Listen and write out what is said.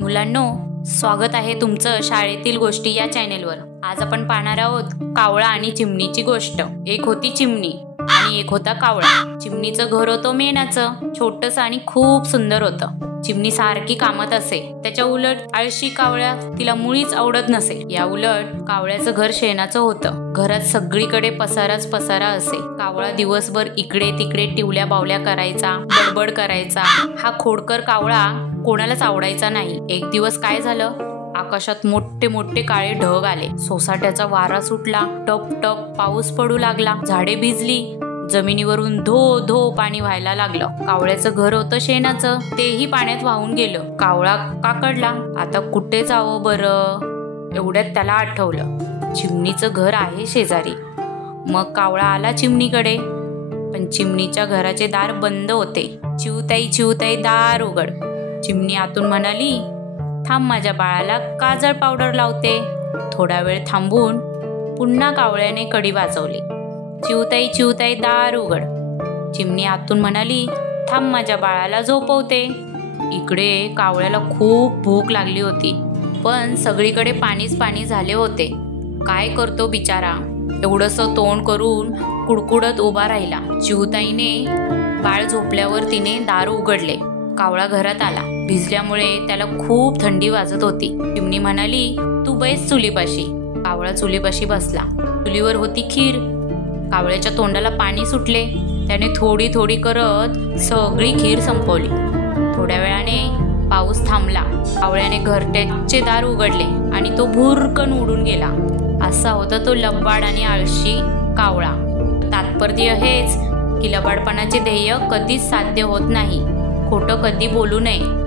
मुलांनो, स्वागत आहे तुमचं शाळेतील गोष्टी या चॅनेलवर। आज आपण पाहणार आहोत कावळा आणि चिमणीची गोष्ट। एक होती चिमणी आणि एक होता कावळा। चिमणीचं घर होतं मेणाचं, छोटंसं आणि खूप सुंदर होतं। चिमणी सारखी कामात असे, त्याच्या उलट आळशी कावळा तिला मुळीच आवडत नसे। या उलट कावळ्याचं घर शेणाचं होतं। घरात सगळीकडे पसाराच पसारा असे। कावळा दिवसभर इकडे तिकडे टिवल्या बावल्या करायचा, बडबड करायचा। हा खोडकर कावळा कोणालाच आवडायचा नाही। एक दिवस काय झालं, आकाशात मोठे मोठे काळे ढग आले। सोसाट्याचा वारा सुटला, टप टप पाऊस पडू लागला। झाडे भिजली, जमिनीवरून धो धो पाणी व्हायला लागलं। कावळ्याचं घर होतं शेणाचं, तेही पाण्यात वाहून गेलं। कावळा काकडला, आता कुठे जावं बरं? एवढ्यात त्याला आठवलं, चिमणीचं घर आहे शेजारी। मग कावळा आला चिमणीकडे, पण चिमणीच्या घराचे दार बंद होते। चिवताई चिवताई दार उघड। चिमणी आतून म्हणाली, थांब, माझ्या बाळाला काजळ पावडर लावते। थोडा वेळ थांबून पुन्हा कावळ्याने कडी वाजवली। चिवताई चिवताई दार उघड। चिमणी आतून म्हणाली, थांब, माझ्या बाळाला झोपवते। इकडे कावळ्याला खूप भूक लागली होती, पण सगळीकडे पाणीच पाणी झाले होते। काय करतो बिचारा, एवढंसं तोंड करून कुडकुडत उभा राहिला। चिवताईने बाळ झोपल्यावर तिने दार उघडले। कावळा घरात आला। भिजल्यामुळे त्याला खूप थंडी वाजत होती। चिमणी म्हणाली, तू बैस चुलीपाशी। कावळा चुलीपाशी बसला। चुलीवर होती खीर। कावळ्याच्या तोंडाला पाणी सुटले। त्याने थोडी थोडी करत सगळी खीर संपवली। थोड्या वेळाने पाऊस थांबला। कावळ्याने घरट्याचे दार उघडले आणि तो भुरकन उडून गेला। असा होता तो लबाड आणि आळशी कावळा। तात्पर्य हेच की लबाडपणाचे ध्येय कधीच साध्य होत नाही। खोटं कधी बोलू नये।